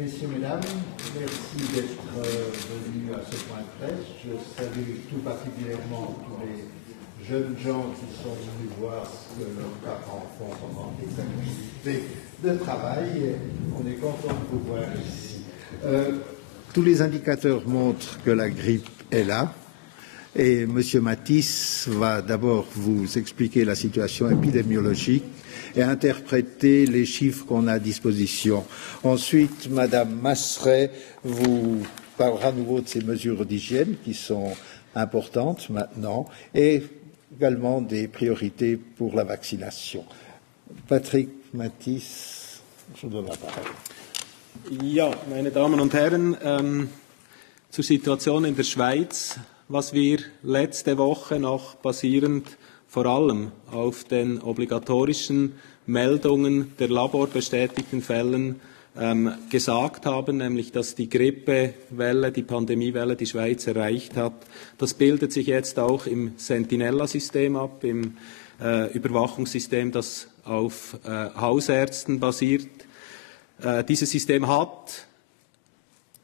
Messieurs, Mesdames, merci d'être venus à ce point de presse. Je salue tout particulièrement tous les jeunes gens qui sont venus voir ce que leurs parents font pendant des activités de travail. On est content de vous voir ici. Tous les indicateurs montrent que la grippe est là. Et M. Matisse va d'abord vous expliquer la situation épidémiologique et interpréter les chiffres qu'on a à disposition. Ensuite, Mme Masseret vous parlera à nouveau de ces mesures d'hygiène qui sont importantes maintenant et également des priorités pour la vaccination. Patrick Matisse, je vous donne la parole. Ja, meine Damen und Herren, zur Situation in der Schweiz. Was wir letzte Woche noch basierend vor allem auf den obligatorischen Meldungen der laborbestätigten Fällen gesagt haben, nämlich dass die Grippewelle, die Pandemiewelle die Schweiz erreicht hat, das bildet sich jetzt auch im Sentinella-System ab, im Überwachungssystem, das auf Hausärzten basiert. Dieses System hat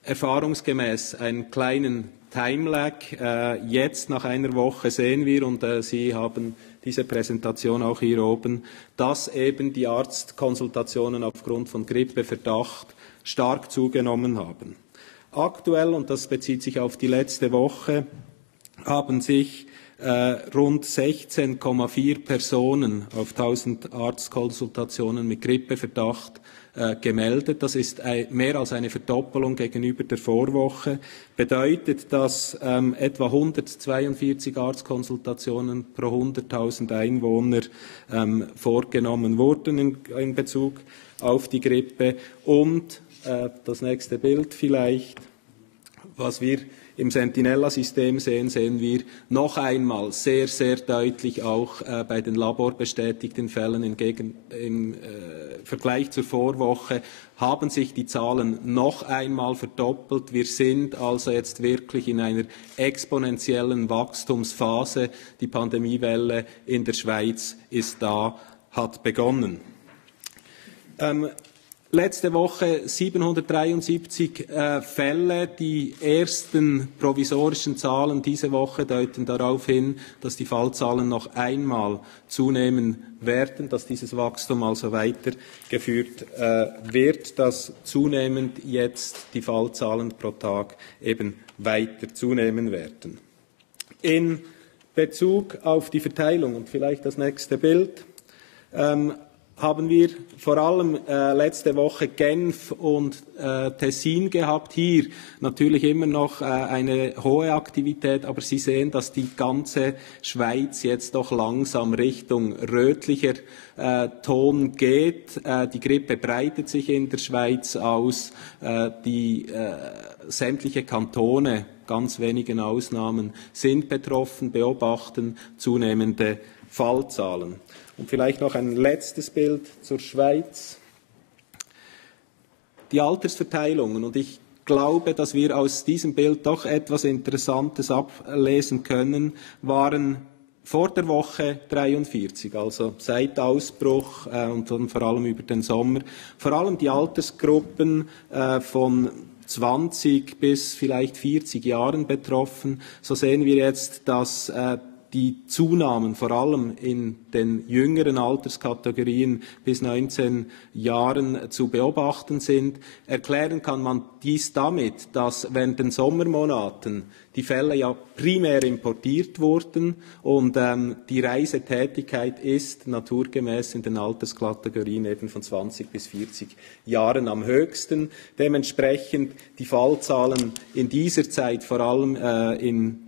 erfahrungsgemäß einen kleinen Timelag. Jetzt nach einer Woche sehen wir, und Sie haben diese Präsentation auch hier oben, dass eben die Arztkonsultationen aufgrund von Grippeverdacht stark zugenommen haben. Aktuell, und das bezieht sich auf die letzte Woche, haben sich rund 16,4 Personen auf 1000 Arztkonsultationen mit Grippeverdacht gemeldet. Das ist mehr als eine Verdoppelung gegenüber der Vorwoche. Bedeutet, dass etwa 142 Arztkonsultationen pro 100.000 Einwohner vorgenommen wurden in Bezug auf die Grippe. Und das nächste Bild vielleicht, was wir im Sentinella-System sehen wir noch einmal sehr, sehr deutlich auch bei den laborbestätigten Fällen im Vergleich zur Vorwoche haben sich die Zahlen noch einmal verdoppelt. Wir sind also jetzt wirklich in einer exponentiellen Wachstumsphase. Die Pandemiewelle in der Schweiz ist da, hat begonnen. Letzte Woche 773 Fälle. Die ersten provisorischen Zahlen diese Woche deuten darauf hin, dass die Fallzahlen noch einmal zunehmen werden, dass dieses Wachstum also weitergeführt wird, dass zunehmend jetzt die Fallzahlen pro Tag eben weiter zunehmen werden. In Bezug auf die Verteilung, und vielleicht das nächste Bild, haben wir vor allem letzte Woche Genf und Tessin gehabt. Hier natürlich immer noch eine hohe Aktivität, aber Sie sehen, dass die ganze Schweiz jetzt doch langsam Richtung rötlicher Ton geht. Die Grippe breitet sich in der Schweiz aus. Die sämtliche Kantone, ganz wenigen Ausnahmen, sind betroffen, beobachten zunehmende Fallzahlen. Und vielleicht noch ein letztes Bild zur Schweiz. Die Altersverteilungen. Und ich glaube, dass wir aus diesem Bild doch etwas Interessantes ablesen können, waren vor der Woche 43, also seit Ausbruch und dann vor allem über den Sommer, vor allem die Altersgruppen von 20 bis vielleicht 40 Jahren betroffen. So sehen wir jetzt, dass die Zunahmen vor allem in den jüngeren Alterskategorien bis 19 Jahren zu beobachten sind. Erklären kann man dies damit, dass während den Sommermonaten die Fälle ja primär importiert wurden und die Reisetätigkeit ist naturgemäß in den Alterskategorien eben von 20 bis 40 Jahren am höchsten. Dementsprechend die Fallzahlen in dieser Zeit vor allem in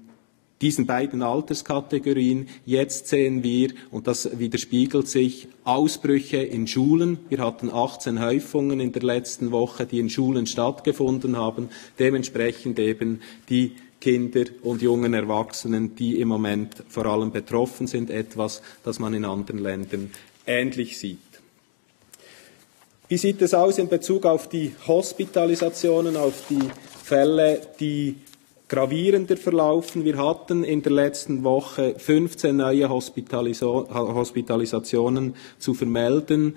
diesen beiden Alterskategorien. Jetzt sehen wir, und das widerspiegelt sich, Ausbrüche in Schulen. Wir hatten 18 Häufungen in der letzten Woche, die in Schulen stattgefunden haben. Dementsprechend eben die Kinder und jungen Erwachsenen, die im Moment vor allem betroffen sind, etwas, das man in anderen Ländern ähnlich sieht. Wie sieht es aus in Bezug auf die Hospitalisationen, auf die Fälle, die gravierender verlaufen. Wir hatten in der letzten Woche 15 neue Hospitalisationen zu vermelden.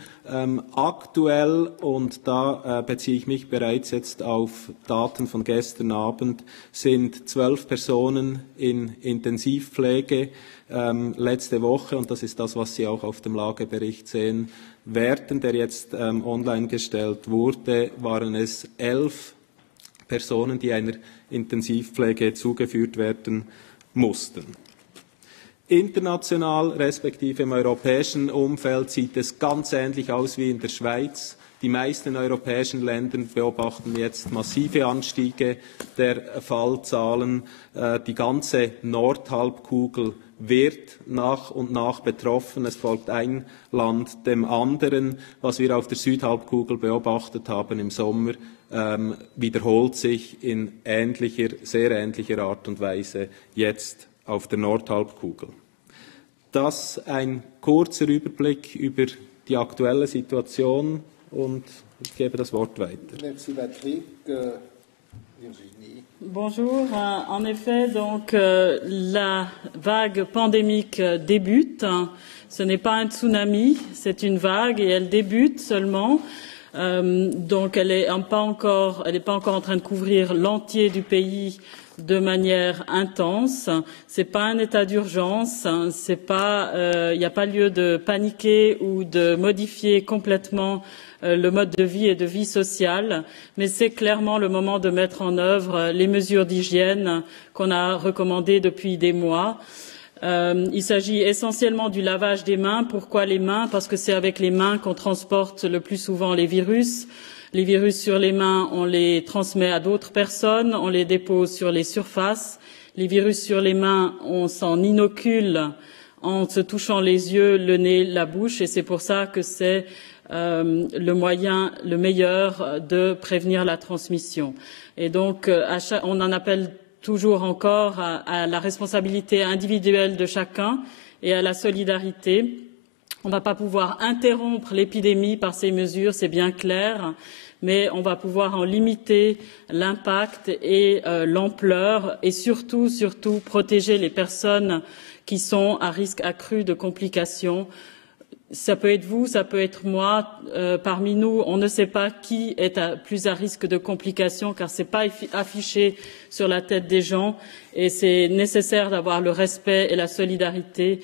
Aktuell, und da beziehe ich mich bereits jetzt auf Daten von gestern Abend, sind 12 Personen in Intensivpflege. Letzte Woche, und das ist das, was Sie auch auf dem Lagebericht sehen werden, der jetzt online gestellt wurde, waren es 11 Personen, die einer Intensivpflege zugeführt werden mussten. International, respektive im europäischen Umfeld, sieht es ganz ähnlich aus wie in der Schweiz. Die meisten europäischen Länder beobachten jetzt massive Anstiege der Fallzahlen. Die ganze Nordhalbkugel wird nach und nach betroffen. Es folgt ein Land dem anderen. Was wir auf der Südhalbkugel beobachtet haben im Sommer, wiederholt sich in sehr ähnlicher Art und Weise jetzt auf der Nordhalbkugel. Das ein kurzer Überblick über die aktuelle Situation und ich gebe das Wort weiter. Merci Patrick. Virginie. Bonjour. En effet, donc la vague pandémique débute. Ce n'est pas un tsunami, c'est une vague et elle débute seulement. Donc elle n'est pas encore en train de couvrir l'entier du pays de manière intense. C'est pas un état d'urgence. C'est pas, il n'y a pas lieu de paniquer ou de modifier complètement le mode de vie et de vie sociale, mais c'est clairement le moment de mettre en œuvre les mesures d'hygiène qu'on a recommandées depuis des mois. Il s'agit essentiellement du lavage des mains. Pourquoi les mains? Parce que c'est avec les mains qu'on transporte le plus souvent les virus. Les virus sur les mains, on les transmet à d'autres personnes, on les dépose sur les surfaces. Les virus sur les mains, on s'en inocule en se touchant les yeux, le nez, la bouche, et c'est pour ça que c'est le moyen le meilleur de prévenir la transmission. Et donc, on en appelle toujours encore à la responsabilité individuelle de chacun et à la solidarité. On ne va pas pouvoir interrompre l'épidémie par ces mesures, c'est bien clair, mais on va pouvoir en limiter l'impact et l'ampleur et surtout protéger les personnes qui sont à risque accru de complications. Ça peut être vous, ça peut être moi. Parmi nous, on ne sait pas qui est plus à risque de complications car ce n'est pas affiché sur la tête des gens et c'est nécessaire d'avoir le respect et la solidarité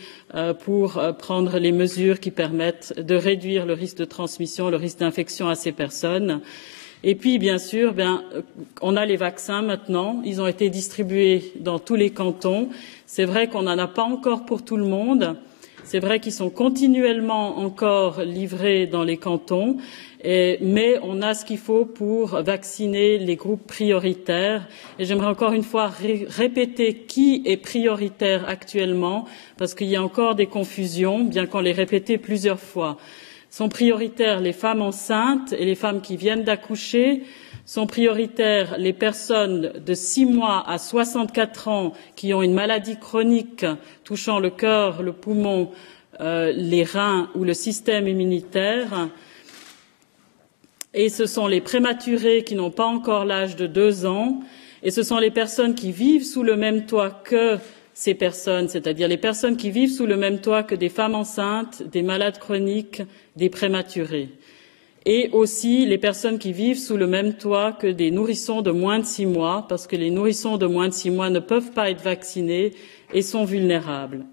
pour prendre les mesures qui permettent de réduire le risque de transmission, le risque d'infection à ces personnes. Et puis, bien sûr, on a les vaccins maintenant. Ils ont été distribués dans tous les cantons. C'est vrai qu'on n'en a pas encore pour tout le monde. C'est vrai qu'ils sont continuellement encore livrés dans les cantons, mais on a ce qu'il faut pour vacciner les groupes prioritaires. Et j'aimerais encore une fois répéter qui est prioritaire actuellement, parce qu'il y a encore des confusions, bien qu'on les répète plusieurs fois. Sont prioritaires les femmes enceintes et les femmes qui viennent d'accoucher. Sont prioritaires les personnes de 6 mois à 64 ans qui ont une maladie chronique touchant le cœur, le poumon, les reins ou le système immunitaire. Et ce sont les prématurés qui n'ont pas encore l'âge de 2 ans. Et ce sont les personnes qui vivent sous le même toit que ces personnes, c'est-à-dire les personnes qui vivent sous le même toit que des femmes enceintes, des malades chroniques, des prématurés. Et aussi les personnes qui vivent sous le même toit que des nourrissons de moins de 6 mois, parce que les nourrissons de moins de 6 mois ne peuvent pas être vaccinés et sont vulnérables.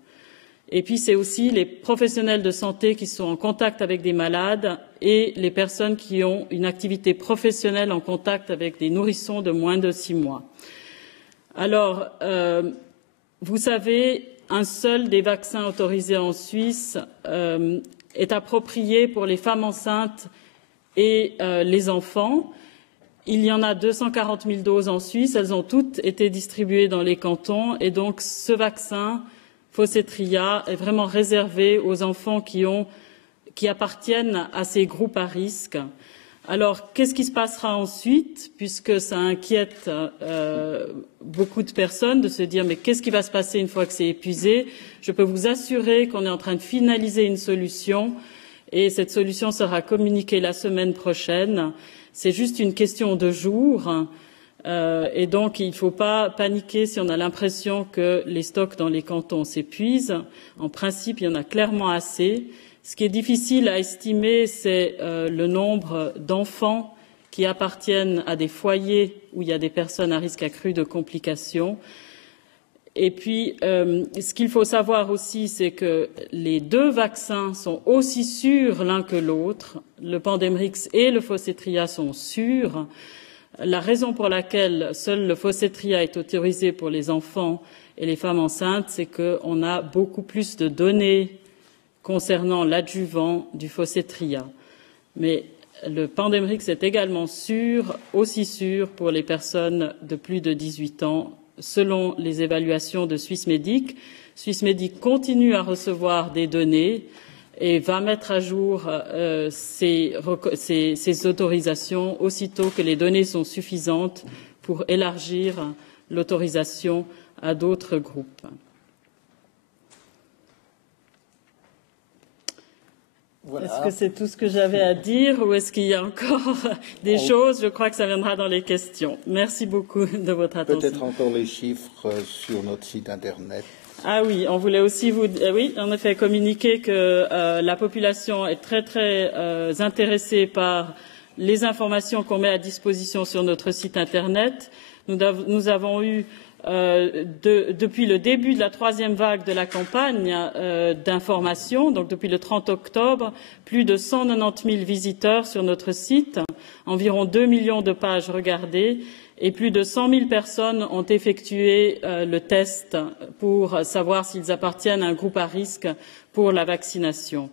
Et puis c'est aussi les professionnels de santé qui sont en contact avec des malades et les personnes qui ont une activité professionnelle en contact avec des nourrissons de moins de 6 mois. Alors, vous savez, un seul des vaccins autorisés en Suisse est approprié pour les femmes enceintes et les enfants. Il y en a 240 000 doses en Suisse. Elles ont toutes été distribuées dans les cantons. Et donc, ce vaccin, Faucetria, est vraiment réservé aux enfants qui appartiennent à ces groupes à risque. Alors, qu'est-ce qui se passera ensuite, puisque ça inquiète beaucoup de personnes de se dire mais qu'est-ce qui va se passer une fois que c'est épuisé? Je peux vous assurer qu'on est en train de finaliser une solution et cette solution sera communiquée la semaine prochaine. C'est juste une question de jours. Et donc, il ne faut pas paniquer si on a l'impression que les stocks dans les cantons s'épuisent. En principe, il y en a clairement assez. Ce qui est difficile à estimer, c'est le nombre d'enfants qui appartiennent à des foyers où il y a des personnes à risque accru de complications. Et puis, ce qu'il faut savoir aussi, c'est que les deux vaccins sont aussi sûrs l'un que l'autre. Le Pandemrix et le Focetria sont sûrs. La raison pour laquelle seul le Focetria est autorisé pour les enfants et les femmes enceintes, c'est qu'on a beaucoup plus de données concernant l'adjuvant du Focetria. Mais le Pandemrix est également sûr, aussi sûr pour les personnes de plus de 18 ans, selon les évaluations de Swissmedic. Swissmedic continue à recevoir des données et va mettre à jour ces autorisations aussitôt que les données sont suffisantes pour élargir l'autorisation à d'autres groupes. Voilà. Est-ce que c'est tout ce que j'avais à dire ou est-ce qu'il y a encore des choses? Je crois que ça viendra dans les questions. Merci beaucoup de votre attention. Peut-être encore les chiffres sur notre site Internet. Ah oui, on voulait aussi vous en effet communiquer que la population est très intéressée par les informations qu'on met à disposition sur notre site Internet. Nous avons eu depuis le début de la troisième vague de la campagne d'information, donc depuis le 30 octobre, plus de 190 000 visiteurs sur notre site, environ 2 millions de pages regardées et plus de 100 000 personnes ont effectué le test pour savoir s'ils appartiennent à un groupe à risque pour la vaccination.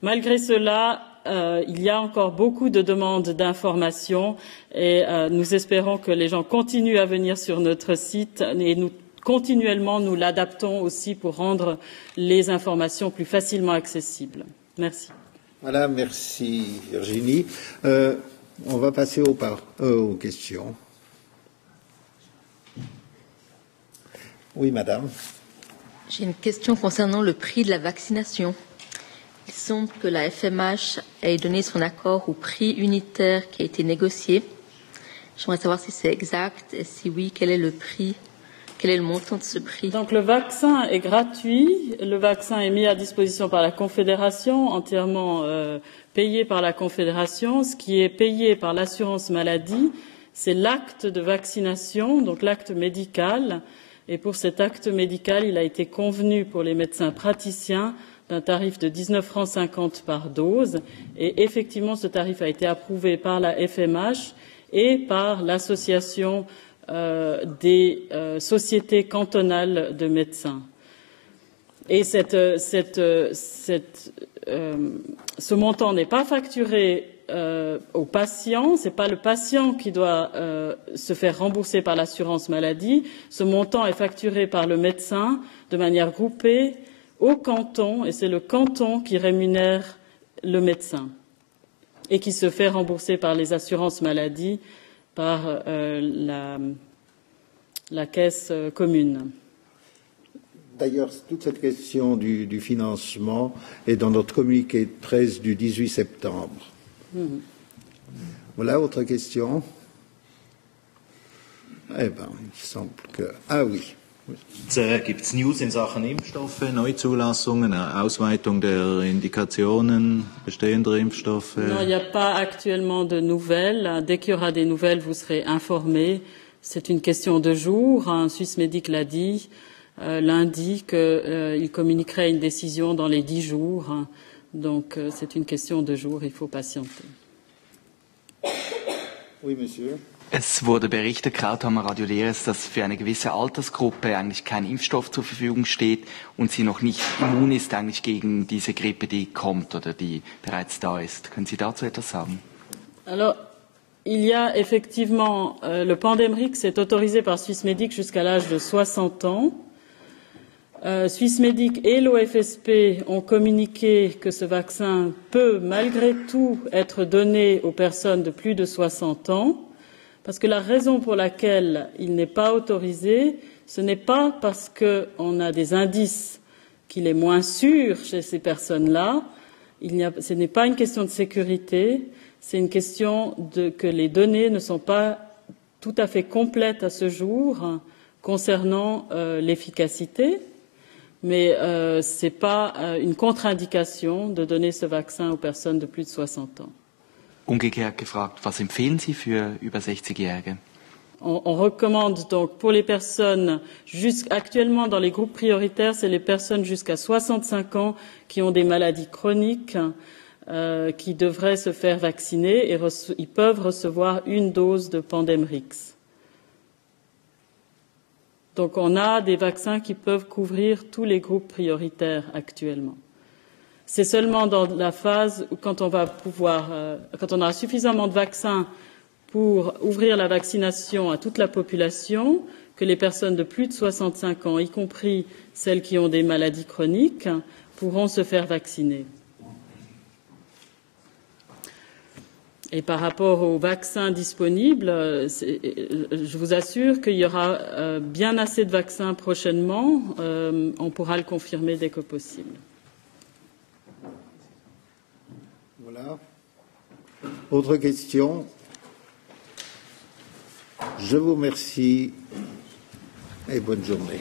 Malgré cela, il y a encore beaucoup de demandes d'informations et nous espérons que les gens continuent à venir sur notre site et continuellement nous l'adaptons aussi pour rendre les informations plus facilement accessibles. Merci. Voilà, merci Virginie. On va passer aux questions. Oui, madame. J'ai une question concernant le prix de la vaccination. Il semble que la FMH ait donné son accord au prix unitaire qui a été négocié. J'aimerais savoir si c'est exact et si oui, quel est le prix, quel est le montant de ce prix. Donc le vaccin est gratuit. Le vaccin est mis à disposition par la Confédération, entièrement payé par la Confédération. Ce qui est payé par l'assurance maladie, c'est l'acte de vaccination, donc l'acte médical. Et pour cet acte médical, il a été convenu pour les médecins praticiens d'un tarif de 19,50 francs par dose. Et effectivement, ce tarif a été approuvé par la FMH et par l'association des sociétés cantonales de médecins. Et ce montant n'est pas facturé au patient, ce n'est pas le patient qui doit se faire rembourser par l'assurance maladie. Ce montant est facturé par le médecin de manière groupée au canton et c'est le canton qui rémunère le médecin et qui se fait rembourser par les assurances maladie par la caisse commune. D'ailleurs, toute cette question du financement est dans notre communiqué 13 du 18 septembre. Voilà, autre question. Eh bien, il semble que... Ah oui. Gibt es News in Sachen Impfstoffe, Neuzulassungen, Ausweitung der Indikationen bestehender Impfstoffe? Non, il n'y a pas actuellement de nouvelles. Dès qu'il y aura des nouvelles, vous serez informés. C'est une question de jours. Swissmedic l'a dit lundi qu'il communiquerait une décision dans les 10 jours. Donc, c'est une question de jours, il faut patienter. Oui, monsieur. Es wurde berichtet, Krauthammer Radio Leres, dass für eine gewisse Altersgruppe eigentlich kein Impfstoff zur Verfügung steht und sie noch nicht immun ist eigentlich gegen diese Grippe, die kommt oder die bereits da ist. Können Sie dazu etwas sagen? Alors, il y a effectivement, le Pandemrix est autorisé par Swissmedic jusqu'à l'âge de 60 ans. Swissmedic et l'OFSP ont communiqué que ce vaccin peut malgré tout être donné aux personnes de plus de 60 ans, parce que la raison pour laquelle il n'est pas autorisé, ce n'est pas parce qu'on a des indices qu'il est moins sûr chez ces personnes-là, ce n'est pas une question de sécurité, c'est une question que les données ne sont pas tout à fait complète à ce jour concernant l'efficacité, mais ce n'est pas une contre-indication de donner ce vaccin aux personnes de plus de 60 ans. Umgekehrt gefragt, was empfehlen Sie für über 60-Jährige? On recommande donc pour les personnes actuellement dans les groupes prioritaires, c'est les personnes jusqu'à 65 ans qui ont des maladies chroniques qui devraient se faire vacciner et ils peuvent recevoir une dose de Pandemrix. Donc on a des vaccins qui peuvent couvrir tous les groupes prioritaires actuellement. C'est seulement dans la phase où quand on aura suffisamment de vaccins pour ouvrir la vaccination à toute la population, que les personnes de plus de 65 ans, y compris celles qui ont des maladies chroniques, pourront se faire vacciner. Et par rapport aux vaccins disponibles, je vous assure qu'il y aura bien assez de vaccins prochainement. On pourra le confirmer dès que possible. Voilà. Autre question? Je vous remercie et bonne journée.